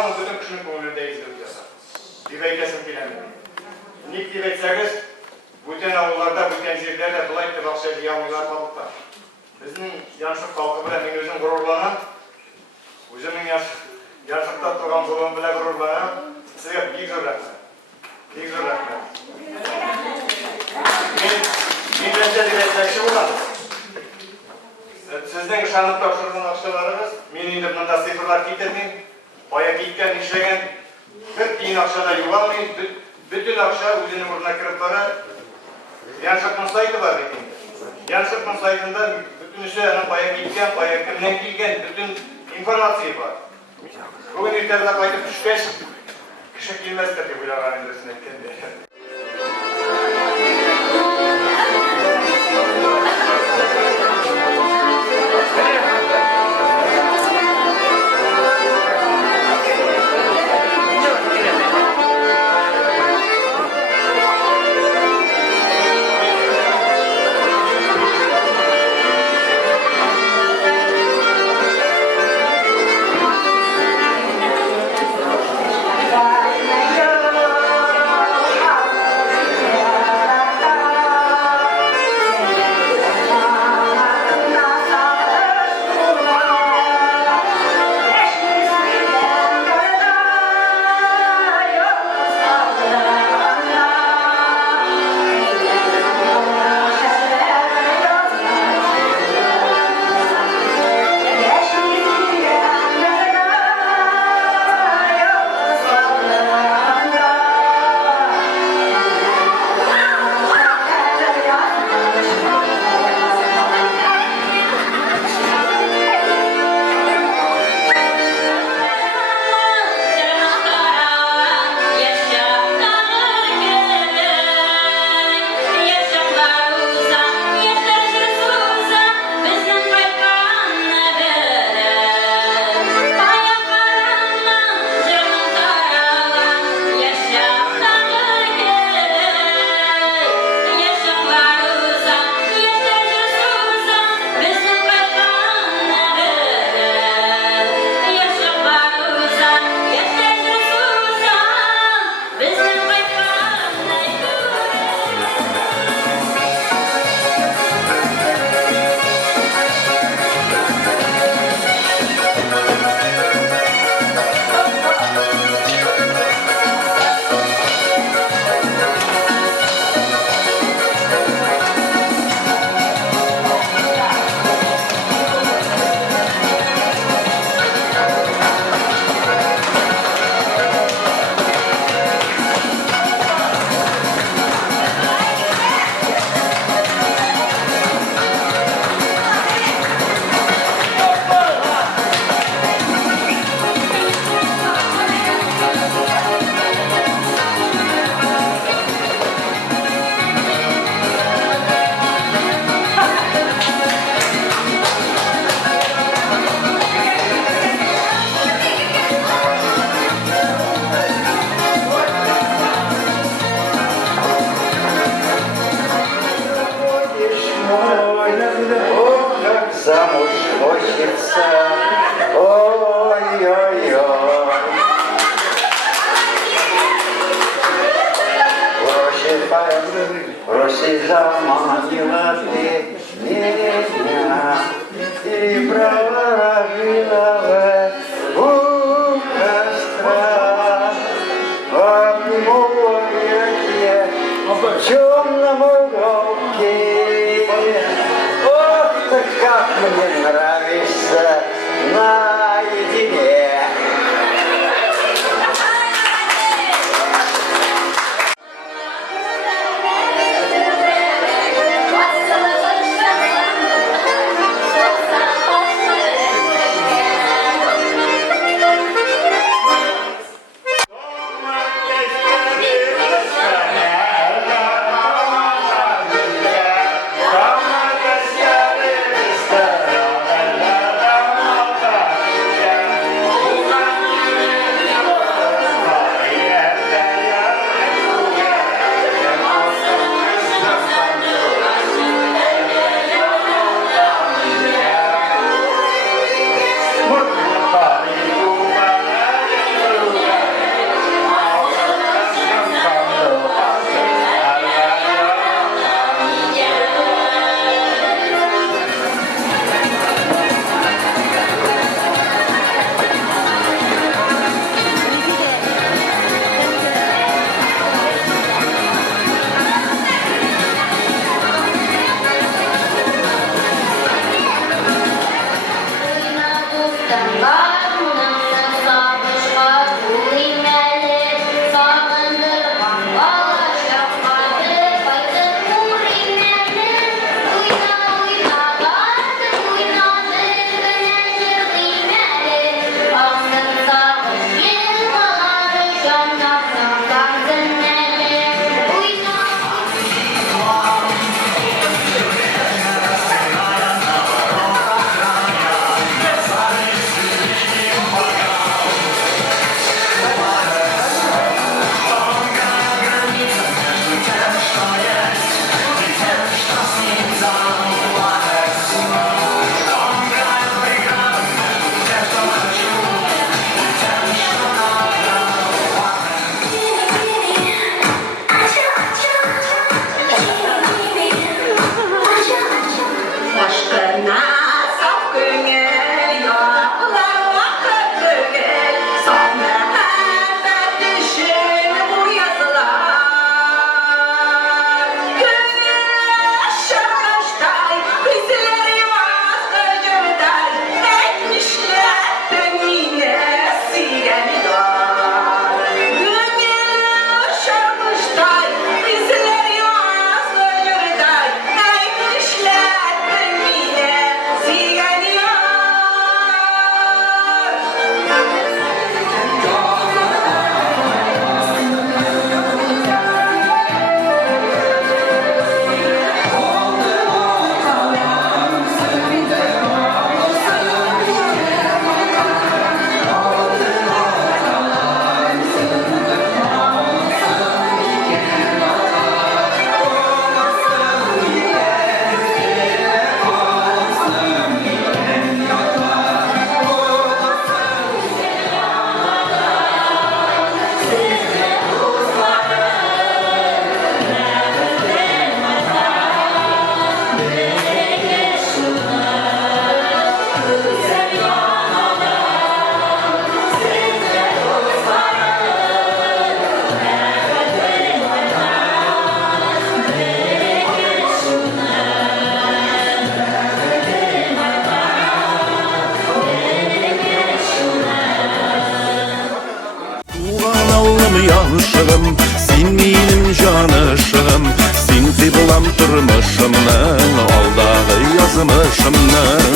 Dünyanın bütün kışını ko'nglinda izlab yasab. Deb aytasım keladi. Nik deb aytsangiz, butun avullarda, butun yerlarda bulay deb o'xshaydi yomg'irlar xalqda. Bizning Yanchuk xalqi bilan men o'zim g'ururlanaman. O'zimning Yanchukda turgan bo'lim bilan g'ururlanaman. Sizga bek zo'r rahmat. Bek zo'r rahmat. Men birinchi deb aytmoqchi bo'laman. Sizning ishonib topshirgan aqshalaringiz men endi bunday sifrlar keltirmayman. Boya ketgan, ishlagan bir tiyin aqshada yuvalmay, bütün aqsha o'zini o'rniga kirib boradi. Yanchukning sayti bor ekan. Yanchukning saytida bütün ishlarni boya ketgan, boya kimdan kelgan bütün informatsiya bor. Bugun ertalab qaytib tushgach, kishi kelmasdi deb o'ylagan edim aytganda. Роси заманила ты меня и проложила у костра в море в темном уголке. Ох, ты как мне нравишься наедине. yazırmışımnen, aldağı yazmışımnen.